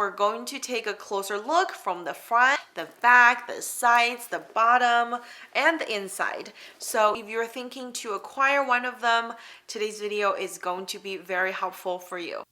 we're going to take a closer look from the front, the back, the sides, the bottom, and the inside. So if you're thinking to acquire one of them, today's video is going to be very helpful for you.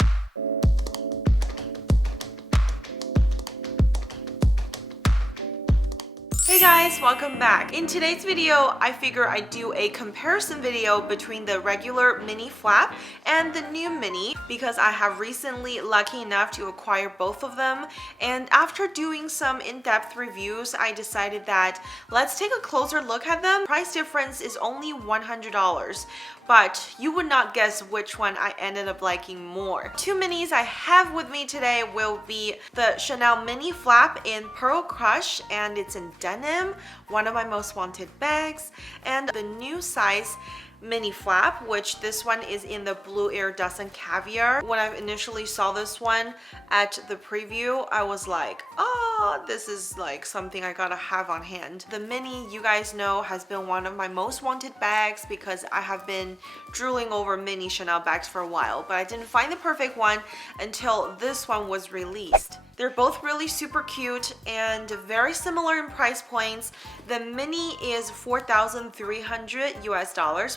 Hey guys, welcome back. In today's video, I figure I'd do a comparison video between the regular mini flap and the new mini because I have recently lucky enough to acquire both of them, and after doing some in-depth reviews, I decided that let's take a closer look at them. Price difference is only $100, but you would not guess which one I ended up liking more. Two minis I have with me today will be the Chanel mini flap in Pearl Crush, and it's in Denim, one of my most wanted bags, and the new size mini flap, which this one is in the blue Iridescent Caviar. When I initially saw this one at the preview, I was like, oh, this is like something I gotta have on hand. The mini, you guys know, has been one of my most wanted bags because I have been drooling over mini Chanel bags for a while, but I didn't find the perfect one until this one was released. They're both really super cute and very similar in price points. The mini is $4,300 US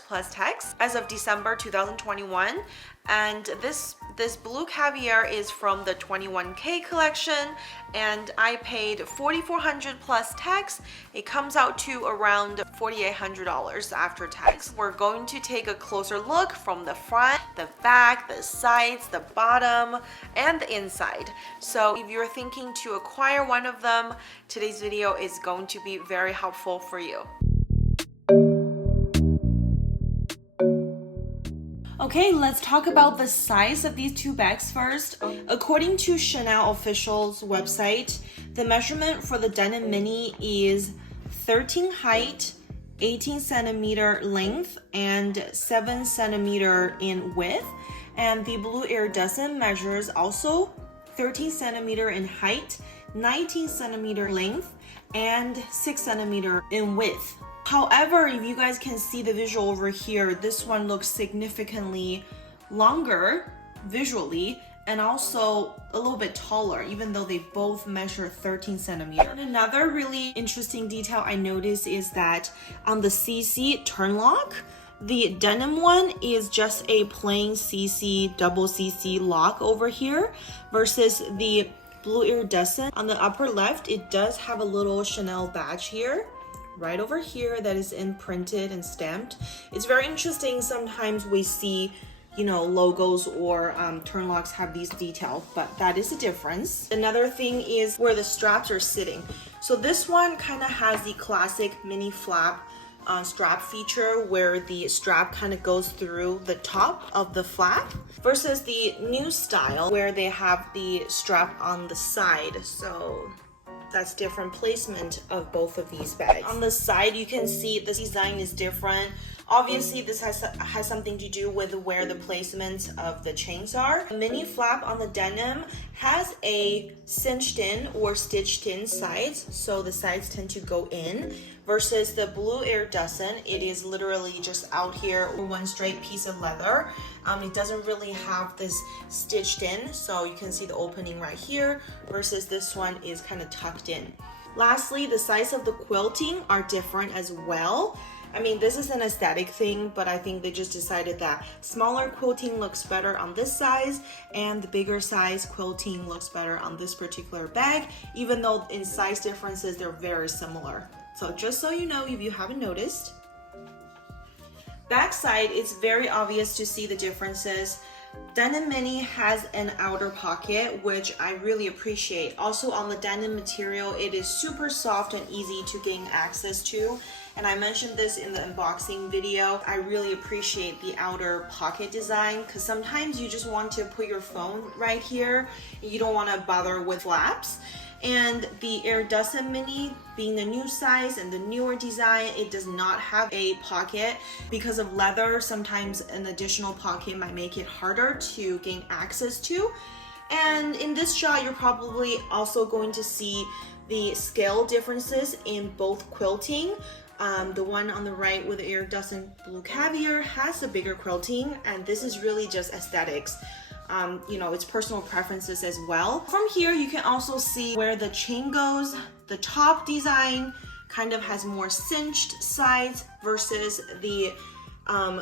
plus tax as of December 2021. And this blue caviar is from the 21K collection, and I paid $4,400 plus tax. It comes out to around $4,800 after tax. We're going to take a closer look from the front, the back, the sides, the bottom, and the inside. So if you're thinking to acquire one of them, today's video is going to be very helpful for you. Okay, let's talk about the size of these two bags first. According to Chanel official's website, the measurement for the Denim Mini is 13 height, 18 centimeter length, and 7 centimeter in width. And the blue Iridescent measures also 13 centimeter in height, 19 centimeter length, and 6 centimeter in width. However, if you guys can see the visual over here, this one looks significantly longer visually and also a little bit taller, even though they both measure 13 centimeters. And another really interesting detail I noticed is that on the CC turn lock, the Denim one is just a plain CC, double CC lock over here versus the blue Iridescent. On the upper left, it does have a little Chanel badge here. Right over here that is imprinted and stamped. It's very interesting. Sometimes we see, you know, logos or turn locks have these details, but that is a difference. Another thing is where the straps are sitting. So this one kind of has the classic mini flap strap feature where the strap kind of goes through the top of the flap versus the new style where they have the strap on the side. So that's different placement of both of these bags. On the side, you can see the design is different. Obviously, this has something to do with where the placements of the chains are. The mini flap on the Denim has a cinched in or stitched in sides, so the sides tend to go in, versus the blue Iridescent, it is literally just out here or one straight piece of leather. It doesn't really have this stitched in, so you can see the opening right here, versus this one is kind of tucked in. Lastly, the size of the quilting are different as well. I mean, this is an aesthetic thing, but I think they just decided that smaller quilting looks better on this size and the bigger size quilting looks better on this particular bag, even though in size differences, they're very similar. So just so you know, if you haven't noticed. Backside, it's very obvious to see the differences. Denim Mini has an outer pocket, which I really appreciate. Also on the denim material, it is super soft and easy to gain access to. And I mentioned this in the unboxing video. I really appreciate the outer pocket design because sometimes you just want to put your phone right here. You don't want to bother with flaps. And the Iridescent Mini, being the new size and the newer design, it does not have a pocket. Because of leather, sometimes an additional pocket might make it harder to gain access to. And in this shot, you're probably also going to see the scale differences in both quilting. The one on the right with the Iridescent Blue Caviar has a bigger quilting, and this is really just aesthetics. you know, it's personal preferences as well. From here, you can also see where the chain goes. The top design kind of has more cinched sides versus the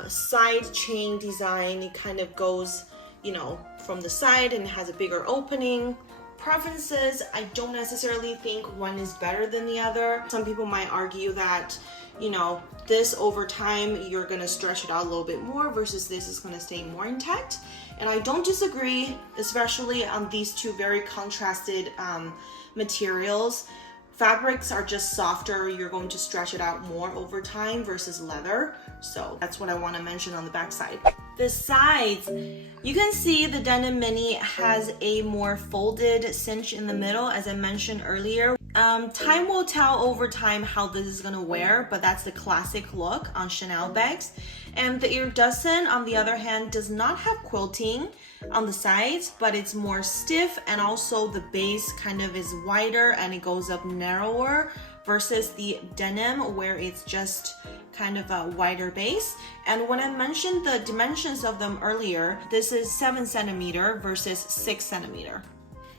side chain design. It kind of goes, you know, from the side and has a bigger opening. Preferences, I don't necessarily think one is better than the other. Some people might argue that, you know, this over time you're gonna stretch it out a little bit more versus this is gonna stay more intact. And I don't disagree, especially on these two very contrasted materials. Fabrics are just softer, you're going to stretch it out more over time versus leather. So that's what I want to mention on the back side. The sides, you can see the Denim Mini has a more folded cinch in the middle, as I mentioned earlier. Time will tell over time how this is gonna wear, but that's the classic look on Chanel bags. And the Iridescent, on the other hand, does not have quilting on the sides, but it's more stiff, and also the base kind of is wider and it goes up narrower versus the Denim where it's just kind of a wider base. And when I mentioned the dimensions of them earlier, this is 7 centimeter versus 6 centimeter.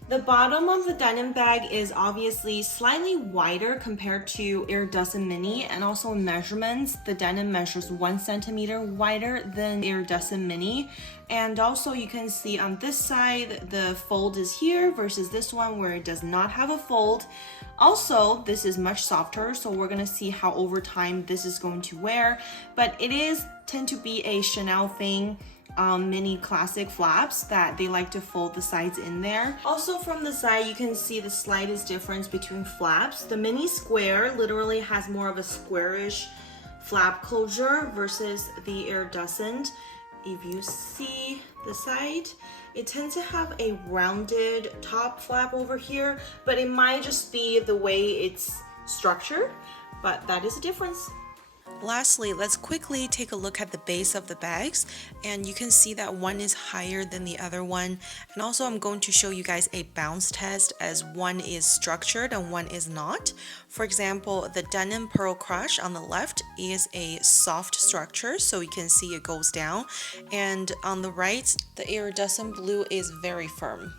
The bottom of the Denim bag is obviously slightly wider compared to Iridescent Mini, and also in measurements, the Denim measures 1 centimeter wider than Iridescent Mini. And also you can see on this side, the fold is here versus this one where it does not have a fold. Also, this is much softer, so we're gonna see how over time this is going to wear, but it is tend to be a Chanel thing. Mini classic flaps that they like to fold the sides in there. Also from the side, you can see the slightest difference between flaps. The Mini Square literally has more of a squarish flap closure versus the Iridescent. If you see the side, it tends to have a rounded top flap over here, but it might just be the way it's structured, but that is a difference. Lastly, let's quickly take a look at the base of the bags, and you can see that one is higher than the other one. And also I'm going to show you guys a bounce test, as one is structured and one is not. For example, the Denim Pearl Crush on the left is a soft structure, so you can see it goes down, and on the right, the Iridescent Blue is very firm.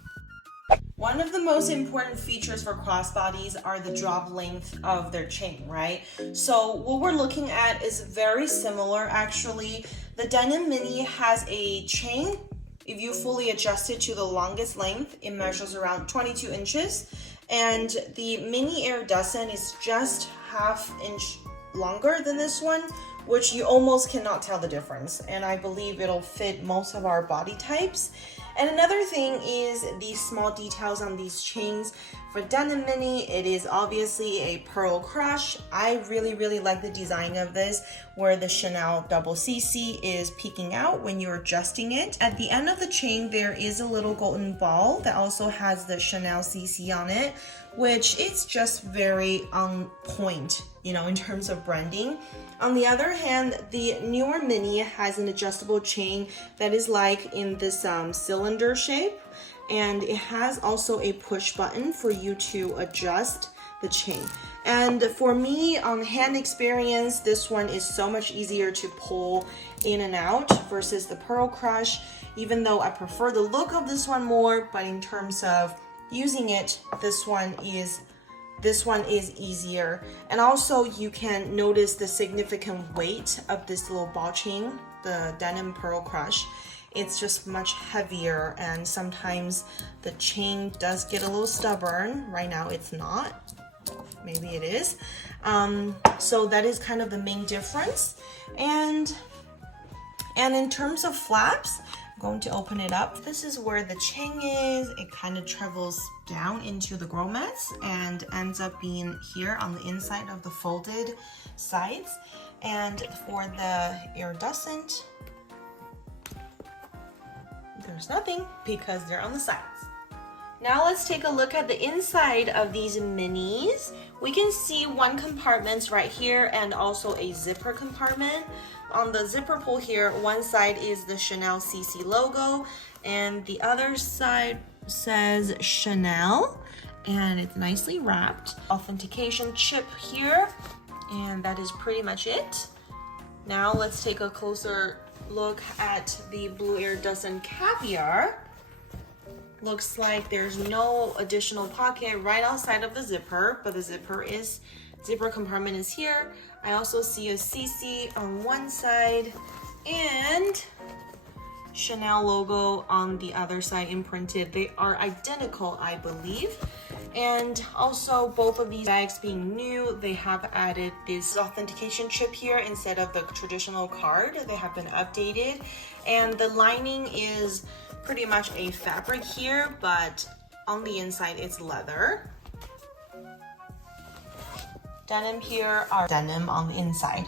One of the most important features for crossbodies are the drop length of their chain, right? So what we're looking at is very similar actually. The Denim Mini has a chain. If you fully adjust it to the longest length, it measures around 22 inches. And the Mini Iridescent is just ½ inch longer than this one, which you almost cannot tell the difference. And I believe it'll fit most of our body types. And another thing is these small details on these chains. For Denim Mini, it is obviously a pearl crush. I really like the design of this, where the Chanel double CC is peeking out when you're adjusting it. At the end of the chain, there is a little golden ball that also has the Chanel CC on it, which is just very on point, you know, in terms of branding. On the other hand, the newer Mini has an adjustable chain that is like in this cylinder shape, and it has also a push button for you to adjust the chain. And for me, on hand experience, this one is so much easier to pull in and out versus the Pearl Crush, even though I prefer the look of this one more, but in terms of using it, this one is easier. And also you can notice the significant weight of this little ball chain, the Denim Pearl Crush. It's just much heavier, and sometimes the chain does get a little stubborn. Right now it's not, maybe it is. So that is kind of the main difference. And in terms of flaps, I'm going to open it up. This is where the chain is. It kind of travels down into the grommets and ends up being here on the inside of the folded sides. And for the Iridescent, there's nothing because they're on the sides. Now let's take a look at the inside of these minis. We can see one compartment right here and also a zipper compartment. On the zipper pull here, one side is the Chanel CC logo and the other side says Chanel, and it's nicely wrapped. Authentication chip here, and that is pretty much it. Now let's take a closer look at the blue Iridescent Caviar. Looks like there's no additional pocket right outside of the zipper, but the zipper compartment is here. I also see a CC on one side and Chanel logo on the other side imprinted. They are identical, I believe. And also both of these bags being new, they have added this authentication chip here instead of the traditional card. They have been updated, and the lining is pretty much a fabric here, but on the inside it's leather. Denim here are denim on the inside.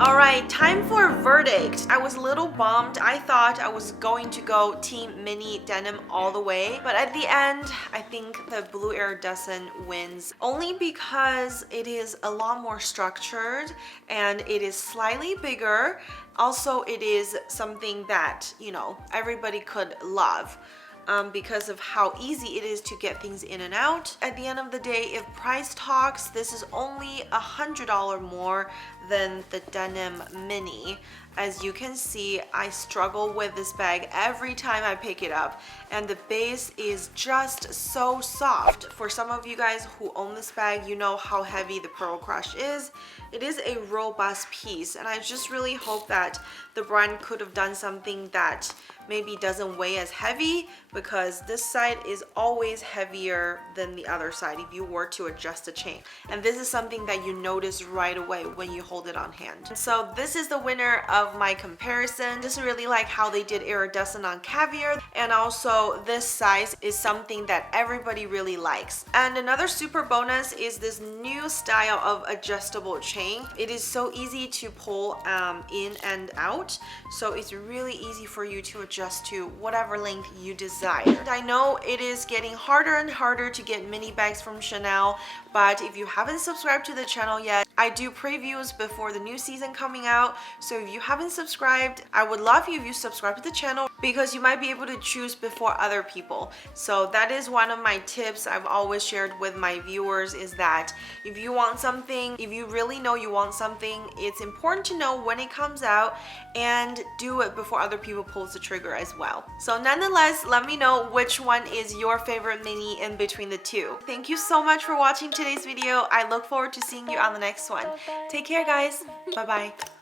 Alright, time for a verdict. I was a little bummed. I thought I was going to go Team Mini Denim all the way, but at the end, I think the blue iridescent wins only because it is a lot more structured and it is slightly bigger. Also, it is something that, you know, everybody could love. Because of how easy it is to get things in and out. At the end of the day, if price talks, this is only $100 more than the Denim Mini. As you can see, I struggle with this bag every time I pick it up, and the base is just so soft. For some of you guys who own this bag, you know how heavy the Pearl Crush is. It is a robust piece, and I just really hope that the brand could have done something that maybe doesn't weigh as heavy, because this side is always heavier than the other side if you were to adjust the chain. And this is something that you notice right away when you hold it on hand. So this is the winner of my comparison. Just really like how they did iridescent on Caviar, and also this size is something that everybody really likes. And another super bonus is this new style of adjustable chain. It is so easy to pull in and out, so it's really easy for you to adjust to whatever length you desire. I know it is getting harder and harder to get mini bags from Chanel, but if you haven't subscribed to the channel yet, I do previews before the new season coming out. So if you haven't subscribed, I would love you if you subscribe to the channel, because you might be able to choose before other people. So that is one of my tips I've always shared with my viewers, is that if you want something, if you really know you want something, it's important to know when it comes out and do it before other people pulls the trigger as well. So nonetheless, let me know which one is your favorite mini in between the two. Thank you so much for watching today's video. I look forward to seeing you on the next one. Take care, guys. Bye bye.